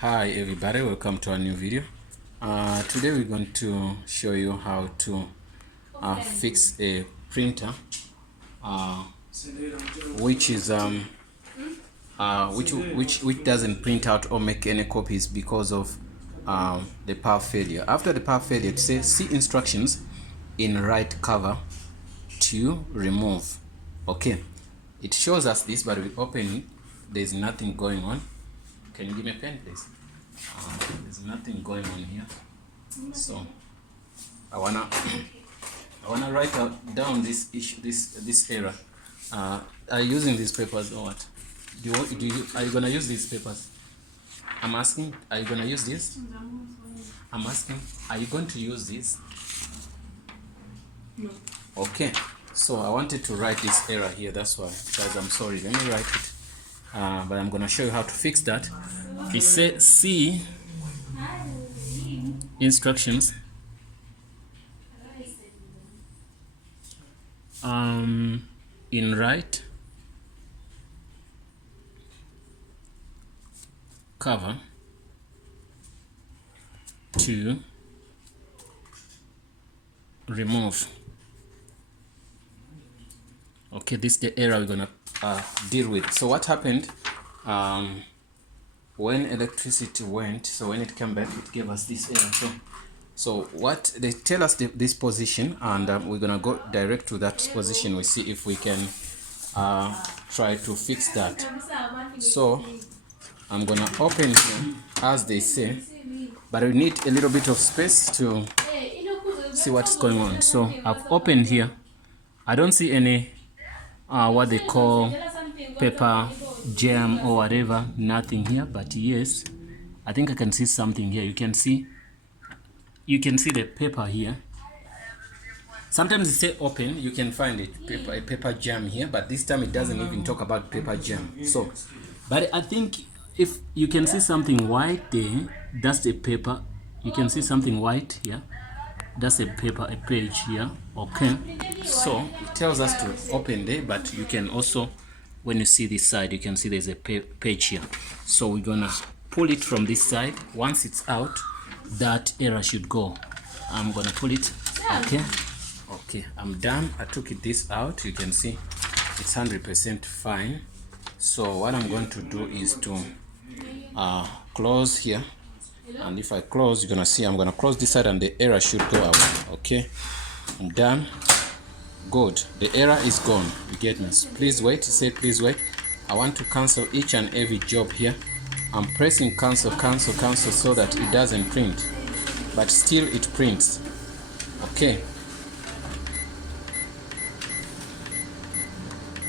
Hi everybody, welcome to a new video. Today we're going to show you how to fix a printer which doesn't print out or make any copies because of the power failure. After the power failure, it says see instructions in right cover to remove. Okay, it shows us this, but we open it, there's nothing going on. Can you give me a pen, please? There's nothing going on here, so I wanna write down this issue, this error. Are you using these papers or what? Are you gonna use these papers? I'm asking. Are you gonna use this? I'm asking. Are you going to use this? No. Okay. So I wanted to write this error here. That's why. Guys, I'm sorry. Let me write it. But I'm gonna show you how to fix that. It says see instructions in right cover to remove. Okay, this is the error we're gonna deal with. So what happened when electricity went, so when it came back, it gave us this error. So what they tell us this position, and we're gonna go direct to that position. We see if we can try to fix that. So I'm gonna open here as they say, but we need a little bit of space to see what's going on. So I've opened here. I don't see any what they call paper jam or whatever, nothing here, but yes, I think I can see something here. You can see the paper here. Sometimes it say open, you can find it, a paper jam here, but this time it doesn't even talk about paper jam. So, but I think if you can see something white there, that's the paper. You can see something white here. That's a paper, a page here. Okay, so it tells us to open there, but you can also, when you see this side, you can see there's a page here. So we're gonna pull it from this side. Once it's out, that error should go. I'm gonna pull it. Okay, I'm done. I took this out. You can see it's 100% fine. So what I'm going to do is to close here, and if I close, you're gonna see I'm gonna close this side and the error should go away. Okay, I'm done. Good, the error is gone. You get me? Please wait. Say please wait. I want to cancel each and every job here. I'm pressing cancel so that it doesn't print, but still it prints. Okay,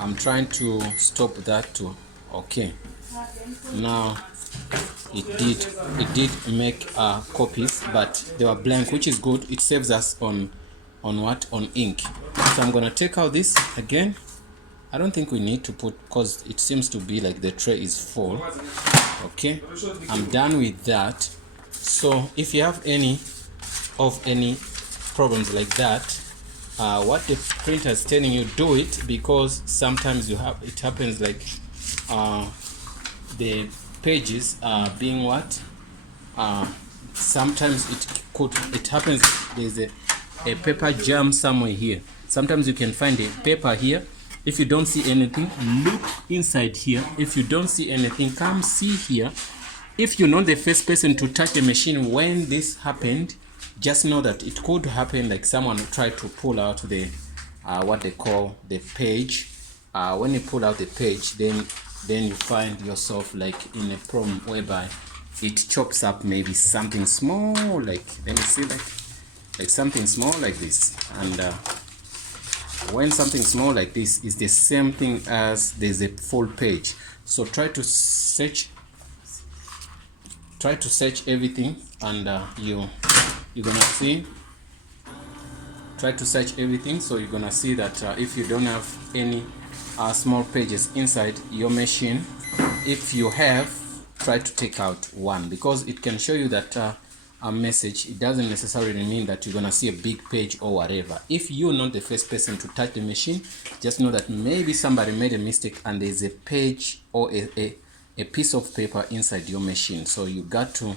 I'm trying to stop that too. Okay, now it did make copies, but they were blank, which is good. It saves us on what? On ink. So I'm gonna take out this again. I don't think we need to put, because it seems to be like the tray is full. Okay, I'm done with that. So if you have any problems like that, what the printer is telling you, do it, because sometimes it happens like the pages are being what, sometimes it happens there's a paper jam somewhere here. Sometimes you can find a paper here. If you don't see anything, look inside here. If you don't see anything, come see here. If you're not the first person to touch the machine when this happened, just know that it could happen like someone tried to pull out the what they call the page. When you pull out the page, then you find yourself like in a problem whereby it chops up maybe something small, like, let me see, like something small like this. And when something small like this is the same thing as there's a full page. So try to search everything, and you're gonna see, try to search everything. So you're gonna see that if you don't have any small pages inside your machine, if you have, try to take out one, because it can show you that a message. It doesn't necessarily mean that you're gonna see a big page or whatever. If you're not the first person to touch the machine, just know that maybe somebody made a mistake and there's a page or a piece of paper inside your machine. So you got to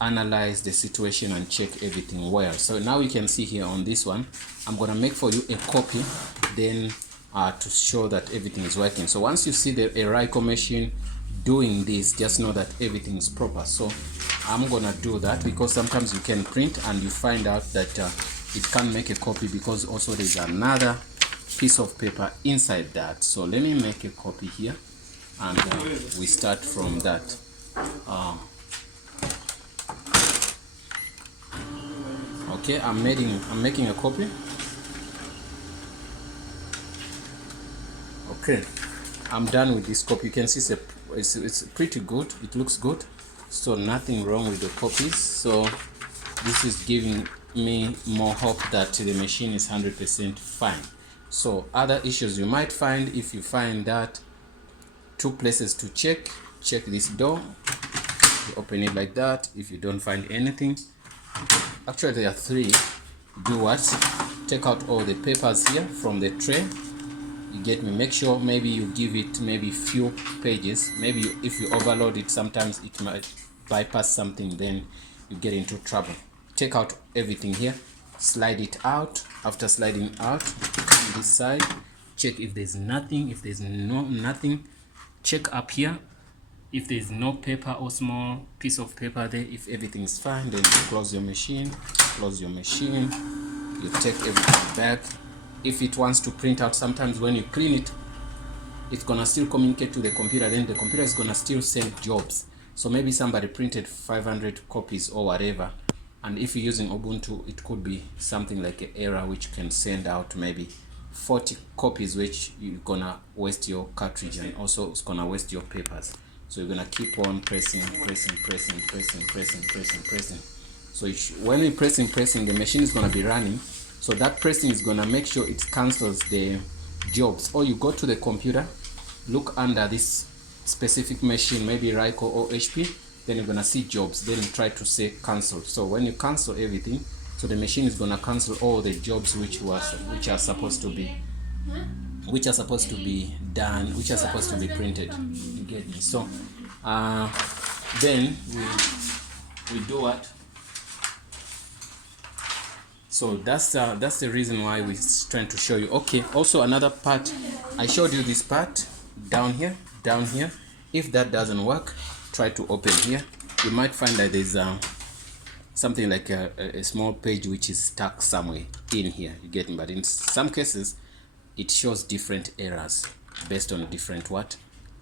analyze the situation and check everything well. So now you can see here on this one, I'm gonna make for you a copy, then to show that everything is working. So once you see a Ricoh machine doing this, just know that everything is proper. So I'm gonna do that, because sometimes you can print and you find out that it can't make a copy because also there's another piece of paper inside that. So let me make a copy here, and we start from that. Okay, I'm making a copy. Okay, I'm done with this copy. You can see it's pretty good. It looks good. So nothing wrong with the copies. So this is giving me more hope that the machine is 100% fine. So other issues you might find, if you find that two places to check this door, you open it like that. If you don't find anything, actually there are three, do what? Take out all the papers here from the tray. You get me? Make sure maybe you give it maybe few pages. Maybe if you overload it, sometimes it might bypass something, then you get into trouble. Take out everything here, slide it out. After sliding out, on this side, check if there's nothing. If there's nothing, check up here. If there's no paper or small piece of paper there, if everything is fine, then you close your machine. You take everything back. If it wants to print out, sometimes when you clean it, it's gonna still communicate to the computer, then the computer is gonna still send jobs. So maybe somebody printed 500 copies or whatever, and if you're using Ubuntu, it could be something like an error which can send out maybe 40 copies, which you're gonna waste your cartridge, and also it's gonna waste your papers. So you're gonna keep on pressing. So when you're pressing, the machine is gonna be running. So that pressing is gonna make sure it cancels the jobs. Or you go to the computer, look under this specific machine, maybe Ricoh or HP, then you're gonna see jobs. Then you try to say cancel. So when you cancel everything, so the machine is gonna cancel all the jobs which are supposed to be done, which are supposed to be printed. You get me? So then we do what? So that's the reason why we're trying to show you. Okay, also another part, I showed you this part down here. If that doesn't work, try to open here. You might find that there's something like a small page which is stuck somewhere in here. You get me? But in some cases it shows different errors based on different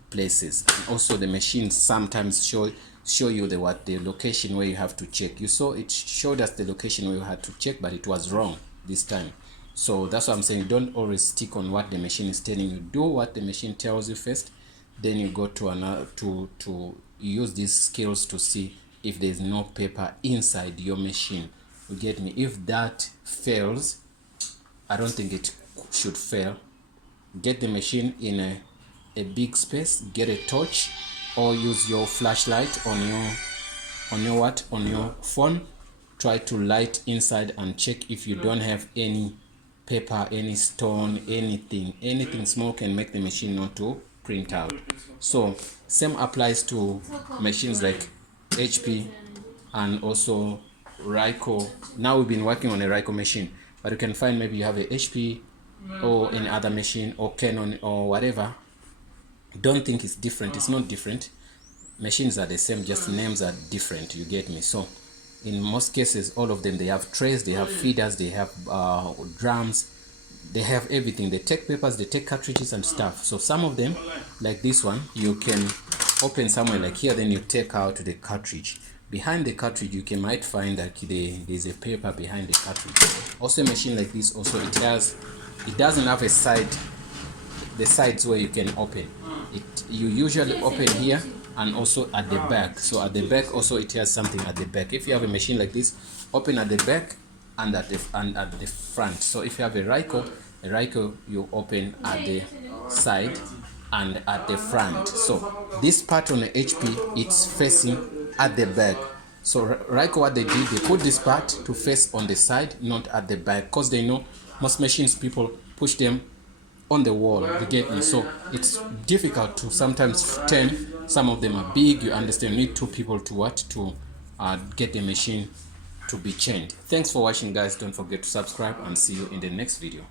places. And also the machine sometimes show you the location where you have to check. You saw it showed us the location where you had to check, but it was wrong this time. So that's why I'm saying don't always stick on what the machine is telling you. Do what the machine tells you first, then you go to another to use these skills to see if there's no paper inside your machine. You get me? If that fails, I don't think it should fail. Get the machine in a big space, get a torch, or use your flashlight on your phone. Try to light inside and check if you don't have any paper, any stone, anything small can make the machine not to print out. So same applies to machines like HP and also Ricoh. Now we've been working on a Ricoh machine, but you can find maybe you have a HP or any other machine or Canon or whatever. Don't think it's different. It's not different. Machines are the same, just names are different. You get me? So in most cases, all of them, they have trays, they have feeders, they have drums, they have everything. They take papers, they take cartridges and stuff. So some of them, like this one, you can open somewhere like here, then you take out the cartridge. Behind the cartridge, you might find that there's a paper behind the cartridge. Also a machine like this, also it doesn't have a side, the sides where you can open it. You usually open here and also at the back. So at the back also it has something at the back. If you have a machine like this, open at the back and at the front. So if you have a Ricoh, you open at the side and at the front. So this part on the HP, it's facing at the back. So Ricoh, what they did, they put this part to face on the side, not at the back, because they know most machines, people push them on the wall, you get me? So it's difficult to sometimes turn. Some of them are big, you understand, you need two people to get the machine to be chained. Thanks for watching, guys. Don't forget to subscribe, and see you in the next video.